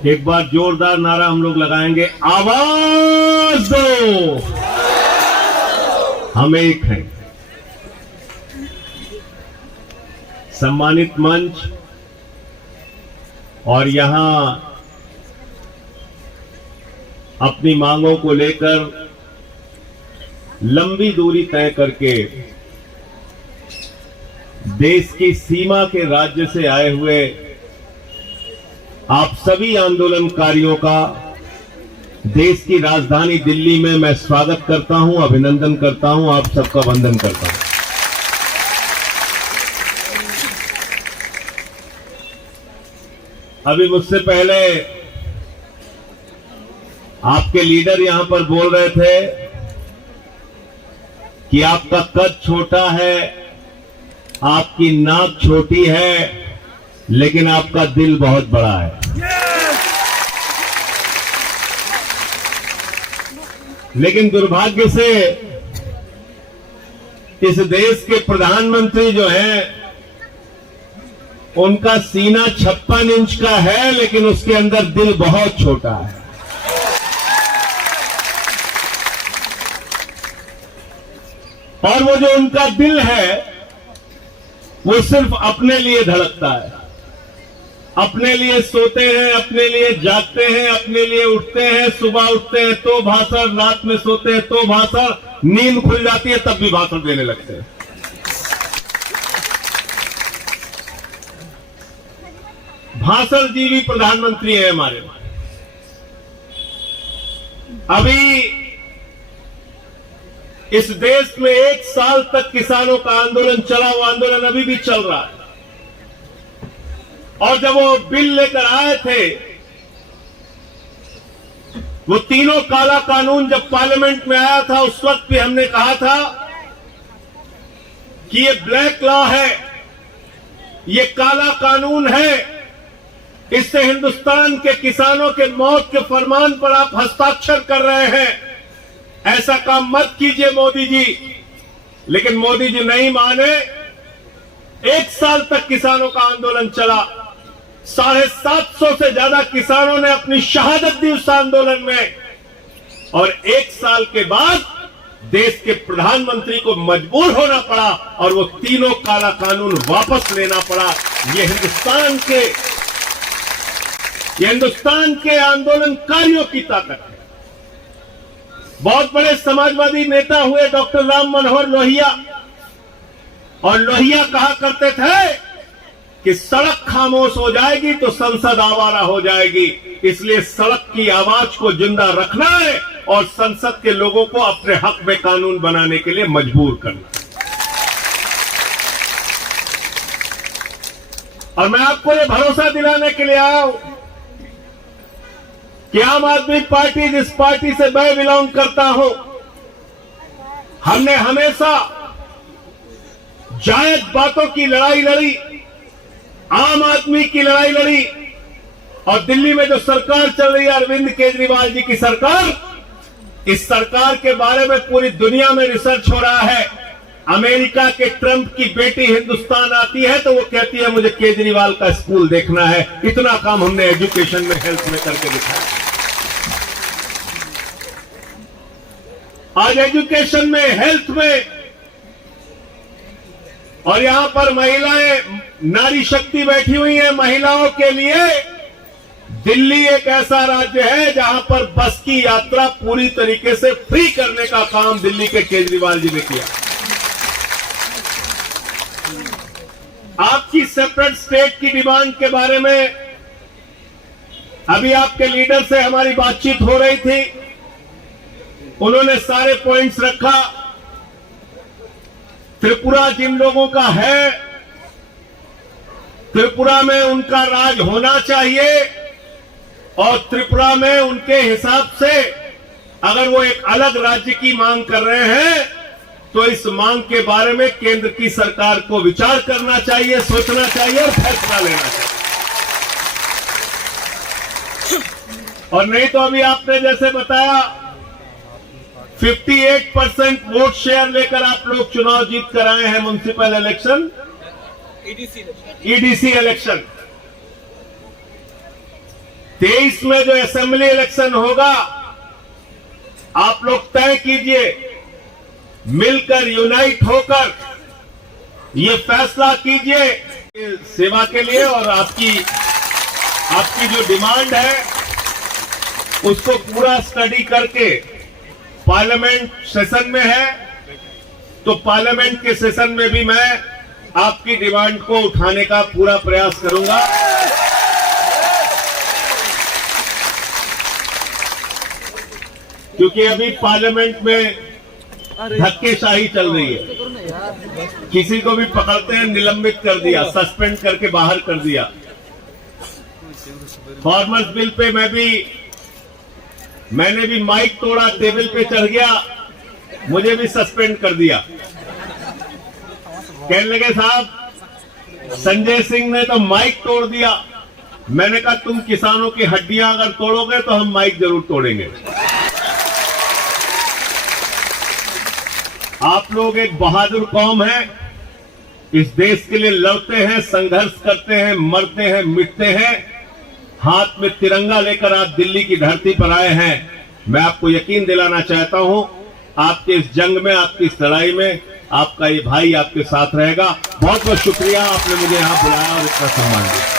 एक बार जोरदार नारा हम लोग लगाएंगे, आवाज दो, हम एक हैं। सम्मानित मंच और यहां अपनी मांगों को लेकर लंबी दूरी तय करके देश की सीमा के राज्य से आए हुए आप सभी आंदोलनकारियों का देश की राजधानी दिल्ली में मैं स्वागत करता हूं, अभिनंदन करता हूं, आप सबका वंदन करता हूं। अभी मुझसे पहले आपके लीडर यहां पर बोल रहे थे कि आपका कद छोटा है, आपकी नाक छोटी है, लेकिन आपका दिल बहुत बड़ा है। लेकिन दुर्भाग्य से इस देश के प्रधानमंत्री जो हैं, उनका सीना 56 इंच का है, लेकिन उसके अंदर दिल बहुत छोटा है। और वो जो उनका दिल है, वो सिर्फ अपने लिए धड़कता है। अपने लिए सोते हैं, अपने लिए जागते हैं, अपने लिए उठते हैं। सुबह उठते हैं तो भाषण, रात में सोते हैं तो भाषण, नींद खुल जाती है तब भी भाषण देने लगते हैं। भाषण जीवी प्रधानमंत्री है हमारे। अभी इस देश में 1 साल तक किसानों का आंदोलन चला, वो आंदोलन अभी भी चल रहा है। और जब वो बिल लेकर आए थे, वो तीनों काला कानून जब पार्लियामेंट में आया था, उस वक्त भी हमने कहा था कि ये ब्लैक लॉ है, ये काला कानून है, इससे हिंदुस्तान के किसानों के मौत के फरमान पर आप हस्ताक्षर कर रहे हैं, ऐसा काम मत कीजिए मोदी जी। लेकिन मोदी जी नहीं माने। 1 साल तक किसानों का आंदोलन चला, 750 से ज्यादा किसानों ने अपनी शहादत दी उस आंदोलन में। और 1 साल के बाद देश के प्रधानमंत्री को मजबूर होना पड़ा और वो तीनों काला कानून वापस लेना पड़ा। ये हिंदुस्तान के आंदोलनकारियों की ताकत है। बहुत बड़े समाजवादी नेता हुए डॉक्टर राम मनोहर लोहिया, और लोहिया कहा करते थे कि सड़क खामोश हो जाएगी तो संसद आवारा हो जाएगी। इसलिए सड़क की आवाज को जिंदा रखना है और संसद के लोगों को अपने हक में कानून बनाने के लिए मजबूर करना। और मैं आपको ये भरोसा दिलाने के लिए आया हूं कि आम आदमी पार्टी, जिस पार्टी से मैं बिलोंग करता हूं, हमने हमेशा जायज बातों की लड़ाई लड़ी, आम आदमी की लड़ाई लड़ी। और दिल्ली में जो सरकार चल रही है अरविंद केजरीवाल जी की सरकार, इस सरकार के बारे में पूरी दुनिया में रिसर्च हो रहा है। अमेरिका के ट्रंप की बेटी हिंदुस्तान आती है तो वो कहती है मुझे केजरीवाल का स्कूल देखना है। इतना काम हमने एजुकेशन में, हेल्थ में करके दिखाया। आज एजुकेशन में, हेल्थ में, और यहां पर महिलाएं, नारी शक्ति बैठी हुई है। महिलाओं के लिए दिल्ली एक ऐसा राज्य है जहां पर बस की यात्रा पूरी तरीके से फ्री करने का काम दिल्ली के केजरीवाल जी ने किया। आपकी सेपरेट स्टेट की डिमांड के बारे में अभी आपके लीडर से हमारी बातचीत हो रही थी, उन्होंने सारे पॉइंट्स रखा। त्रिपुरा जिन लोगों का है, त्रिपुरा में उनका राज होना चाहिए और त्रिपुरा में उनके हिसाब से अगर वो एक अलग राज्य की मांग कर रहे हैं तो इस मांग के बारे में केंद्र की सरकार को विचार करना चाहिए, सोचना चाहिए और फैसला लेना चाहिए। और नहीं तो अभी आपने जैसे बताया 58% वोट शेयर लेकर आप लोग चुनाव जीत कर आए हैं म्युनिसिपल इलेक्शन। EDC election. 23 में जो असेंबली इलेक्शन होगा, आप लोग तय कीजिए, मिलकर यूनाइट होकर ये फैसला कीजिए सेवा के लिए, और आपकी जो डिमांड है उसको पूरा स्टडी करके, पार्लियामेंट सेशन में है तो पार्लियामेंट के सेशन में भी मैं आपकी डिमांड को उठाने का पूरा प्रयास करूंगा। क्योंकि अभी पार्लियामेंट में धक्केशाही चल रही है, किसी को भी पकड़ते हैं निलंबित कर दिया, सस्पेंड करके बाहर कर दिया। फार्मर्स बिल पे मैंने भी माइक तोड़ा, टेबल पे चढ़ गया, मुझे भी सस्पेंड कर दिया। कहने लगे साहब संजय सिंह ने तो माइक तोड़ दिया। मैंने कहा तुम किसानों की हड्डियां अगर तोड़ोगे तो हम माइक जरूर तोड़ेंगे। आप लोग एक बहादुर कौम है, इस देश के लिए लड़ते हैं, संघर्ष करते हैं, मरते हैं, मिटते हैं। हाथ में तिरंगा लेकर आप दिल्ली की धरती पर आए हैं। मैं आपको यकीन दिलाना चाहता हूं, आपके इस जंग में, आपकी इस लड़ाई में आपका ये भाई आपके साथ रहेगा। बहुत बहुत शुक्रिया, आपने मुझे यहां बुलाया और इतना सम्मान दिया।